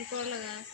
এই করলা গাছ।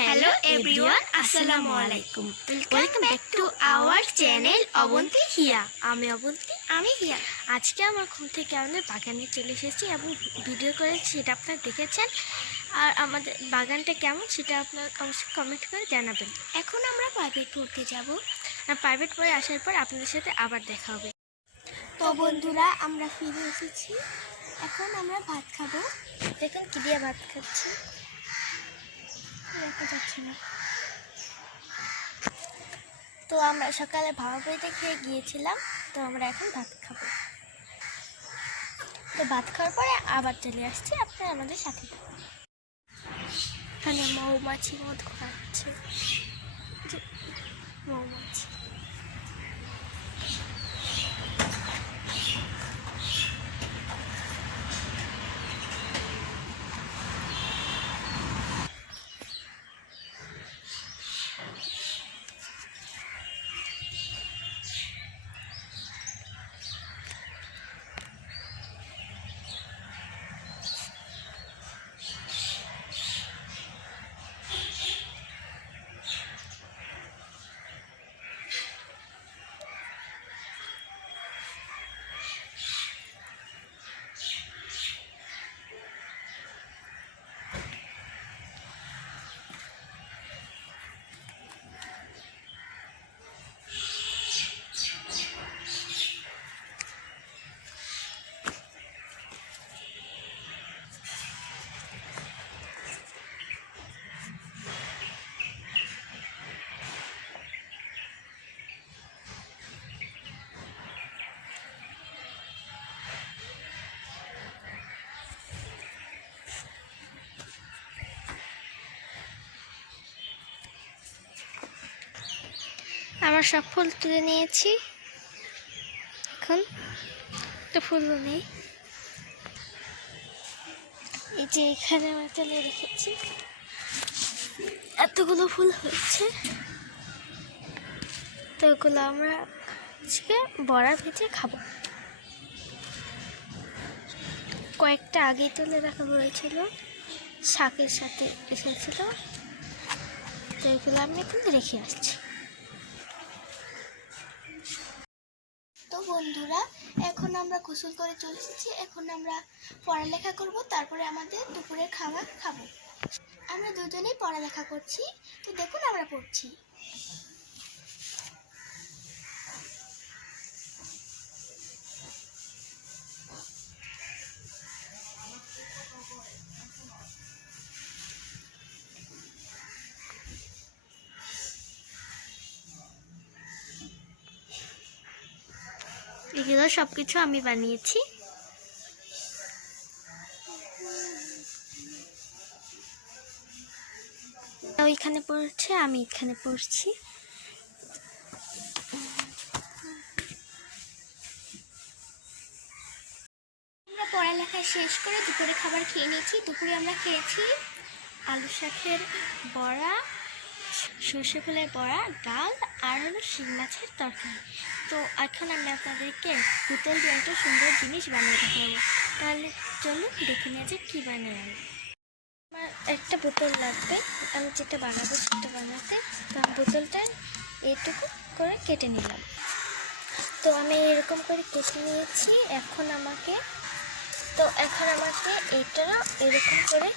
Hello everyone, Assalamu alaikum. Welcome back to our channel Avanti হিয়া। আমি অবন্তী, আমি হিয়া। আজকে আমার ঘুম থেকে আমাদের বাগানে চলে এসেছি এবং ভিডিও করেছি, সেটা আপনারা দেখেছেন। আর আমাদের বাগানটা কেমন সেটা আপনারা অবশ্যই কমেন্ট করে জানাবেন। এখন আমরা প্রাইভেট পড়তে যাব, আর প্রাইভেট পড়ে আসার পর আপনাদের সাথে আবার দেখা হবে। তো বন্ধুরা, আমরা ফিরে এসেছি। এখন আমরা ভাত খাবো। দেখুন কি দিয়ে ভাত খাচ্ছি, দেখা যাচ্ছে না। তো আমরা সকালে ভাবা বাড়িতে খেয়ে গিয়েছিলাম, তো আমরা এখন ভাত খাবো। তো ভাত খাওয়ার পরে আবার চলে আসছি, আপনারা আমাদের সাথে থাকুন। এখানে মৌমাছি মদ খাচ্ছে, মৌমাছি। আমার সব ফুল তুলে নিয়েছি, এখন একটা ফুলও নেই। এই যে এখানে আমরা তুলে রেখেছি, এতগুলো ফুল হয়েছে। তো ওগুলো আমরা আজকে বড়া ভেজে খাবো। কয়েকটা আগেই তুলে রাখা হয়েছিল, শাকের সাথে এসেছিল, তো এগুলো আমি এখন রেখে আসছি। তো বন্ধুরা, এখন আমরা গোসল করে চলে এসেছি। এখন আমরা পড়ালেখা করব, তারপরে আমাদের দুপুরের খাবার খাবো। আমরা দুজনেই পড়ালেখা করছি, তো দেখুন আমরা পড়ছি। এগুলো সবকিছু আমি বানিয়েছি। ওইখানে পড়ছে, আমি এখানে পড়ছি। আমরা পড়ালেখা শেষ করে দুপুরে খাবার খেয়ে নিয়েছি। দুপুরে আমরা খেয়েছি আলু শাকের বড়া, সর্ষে ফুলের বড়া, ডাল আর হলো শিং মাছের তরকারি। তো এখন আমি আপনাদেরকে বোতল দিয়ে একটা সুন্দর জিনিস বানিয়ে দেখাবো। তাহলে চলুন দেখে নিয়ে যে কী বানিয়ে আনি। আমার একটা বোতল লাগবে, আমি যেটা বানাবো সেটা বানাতে। তো আমি বোতলটা এইটুকু করে কেটে নিলাম। তো আমি এরকম করে কেটে নিয়েছি। এখন আমাকে এইটারও এরকম করে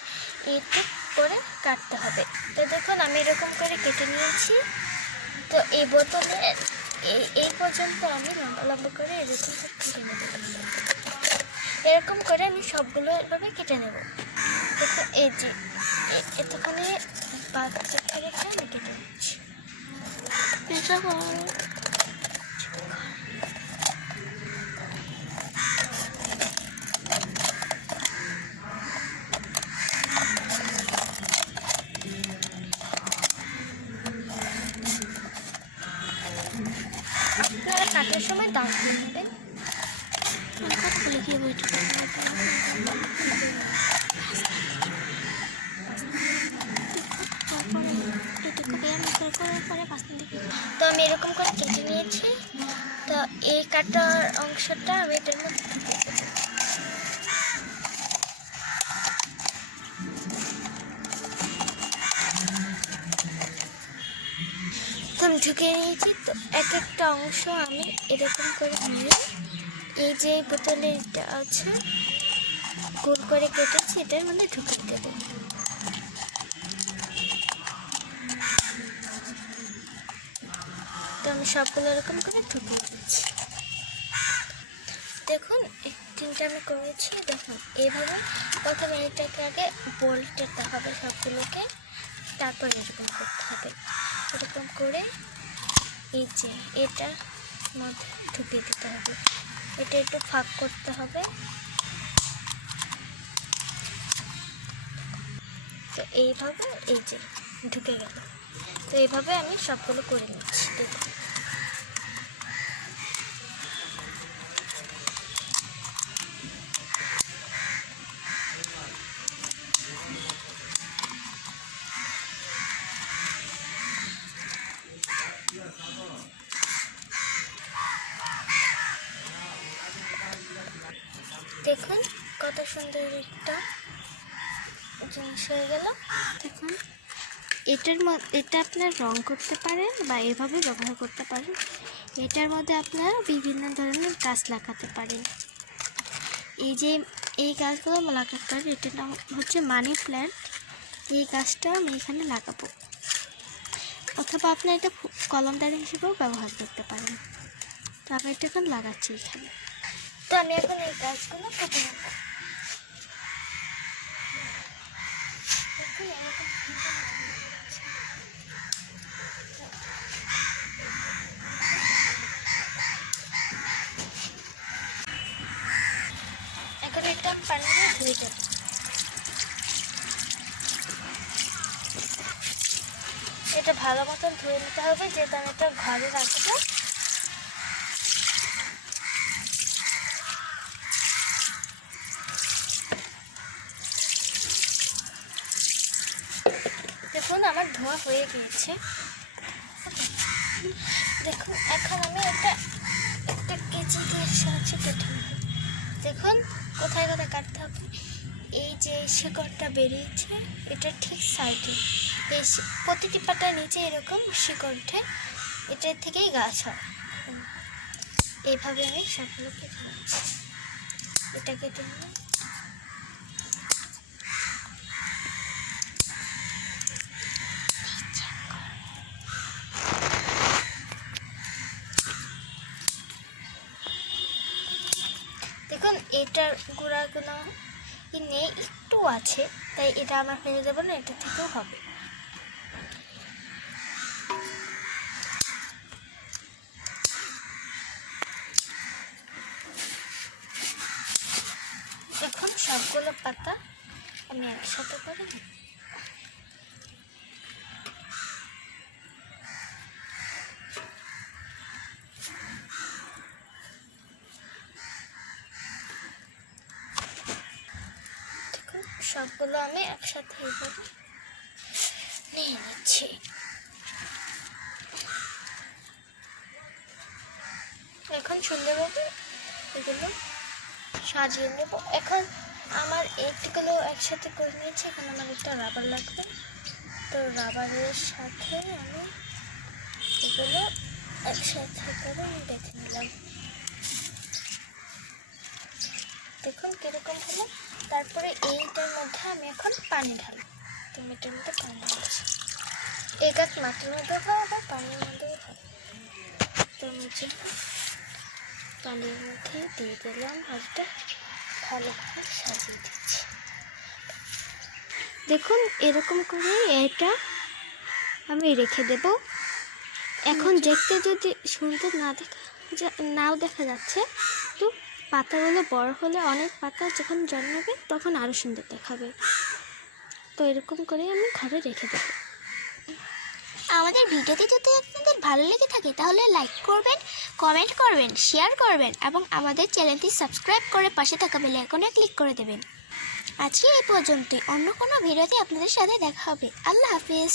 এইটুক করে কাটতে হবে। তো দেখুন আমি এরকম করে কেটে নিয়েছি। তো এই বোতলের এই পর্যন্ত আমি লম্বা লম্বা করে এরকম কেটে নেব। এরকম করে আমি সবগুলো এভাবে কেটে নেব। দেখুন এই যে এতখানি বাচ্চা রেখে আমি কেটে নিচ্ছি। আপনারা কাটার সময় দাগ দিয়ে দেবেন। তো আমি এরকম করে কেটে নিয়েছি। তো এই কাটার অংশটা আমি এটার মধ্যে আমি ঢুকিয়ে নিয়েছি। তো এক একটা অংশ আমি এরকম করে নিয়ে এই যে বোতলে এটা আছে গোল করে কেটেছি এটার মধ্যে ঢুকিয়ে দেবো। তো আমি সবগুলো এরকম করে ঢুকিয়ে দিচ্ছি। দেখুন তিনটা আমি করেছি। দেখুন এইভাবে প্রথমে এটাকে আগে বোল্ট দিতে হবে সবগুলোকে, তারপর এরকম করতে হবে। এরকম করে এই যে এটার মধ্যে ঢুকিয়ে দিতে হবে। এটা একটু ফাঁক করতে হবে। তো এইভাবে এই যে ঢুকে গেল। তো এইভাবে আমি সবগুলো করে নিচ্ছি। দেখুন দেখুন কত সুন্দর একটা জিনিস হয়ে গেল। দেখুন এটা আপনার রং করতে পারেন বা এভাবে ব্যবহার করতে পারেন। এটার মধ্যে আপনারা বিভিন্ন ধরনের গাছ লাগাতে পারেন। এই গাছগুলো লাগাতে পারেন। এটার নাম হচ্ছে মানি প্ল্যান্ট। এই গাছটা আমি এখানে লাগাবো, অথবা আপনার এটা কলমদানি হিসেবেও ব্যবহার করতে পারেন। তো আমি এটা এখন লাগাচ্ছি এখানে। তো আমি এখন এই গাছগুলো কেটে নেব। এখন এটা পানি দিয়ে ধুয়ে দেব। এটা ভালো মতন ধুয়ে নিতে হবে, যেহেতু আমি এটা ঘরে রাখবো। দেখুন আমার ধোয়া হয়ে গিয়েছে। দেখুন এখন আমি একটা কেচি দিয়ে সাহায্যে কেটে নেব। দেখুন কোথায় কোথায় কাটতে হবে। এই যে শিকড়টা বেরিয়েছে এটা ঠিক সাইডে, এই প্রতিটি পাতার নিচে এরকম শিকড় উঠে, এটার থেকেই গাছ হয়। এইভাবে আমি সবগুলো কেটে নিচ্ছি। এটা কেটে নেব। দেখুন এটার গুঁড়াগুলো নেই, একটু আছে, তাই এটা আমার ফেলে দেবো না, এটা থেকেও হবে। এখন সবগুলো পাতা আমি একসাথে করে নিই। সবগুলো আমি একসাথে এইভাবে নিয়ে নিচ্ছি। সুন্দরভাবে এগুলো সাজিয়ে নেব। এখন আমার এইগুলো একসাথে করে নিয়েছি, এখন আমার একটা রাবার লাগবে। তো রাবারের সাথে আমি এগুলো একসাথে করে বেঁধে নিলাম। দেখুন কীরকম হলো। তারপরে এইটার মধ্যে আমি এখন পানি ঢালব। তো এটার মধ্যে পানি ঢালছি, এই গাছ মাটির মধ্যে হয় আবার পানির মধ্যেও হয়। তো নিচে পানির মধ্যে দিয়ে দিলাম, হাতটা ভালোভাবে সাজিয়ে দিচ্ছি। দেখুন এরকম করে এটা আমি রেখে দেব। এখন দেখতে যদি সুন্দর নাও দেখা যাচ্ছে, তো পাতাগুলো বড় হলে, অনেক পাতা যখন জন্মাবে তখন আরও সুন্দর দেখাবে। তো এরকম করে আমি ঘরে রেখে দেব। আমাদের ভিডিওটি যদি আপনাদের ভালো লেগে থাকে তাহলে লাইক করবেন, কমেন্ট করবেন, শেয়ার করবেন এবং আমাদের চ্যানেলটি সাবস্ক্রাইব করে পাশে থাকা বেল আইকনে ক্লিক করে দেবেন। আজকে এই পর্যন্তই, অন্য কোনো ভিডিওতে আপনাদের সাথে দেখা হবে। আল্লাহ হাফিজ।